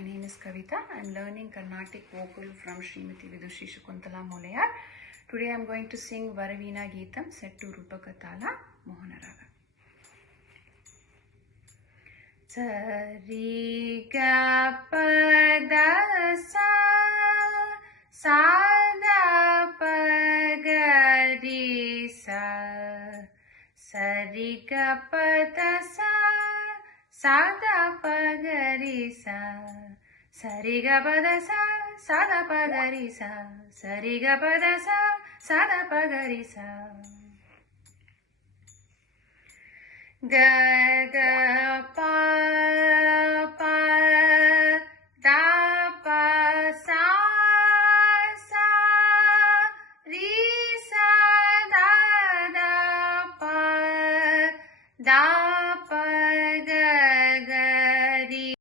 My name is Kavita. I am learning Carnatic vocal from Srimati Vidushi Shakuntala Molayar. Today I am going to sing Varavina Geetam set to Rupaka Tala Mohana Raga. Sari ga pa da sa sa da pa ga ri sa sari ga pa da sa sa da pa ga ri sa sari ga pa da sa da pa ga ri sa sari ga pa da sa da pa ga ri sa ga ga pa pa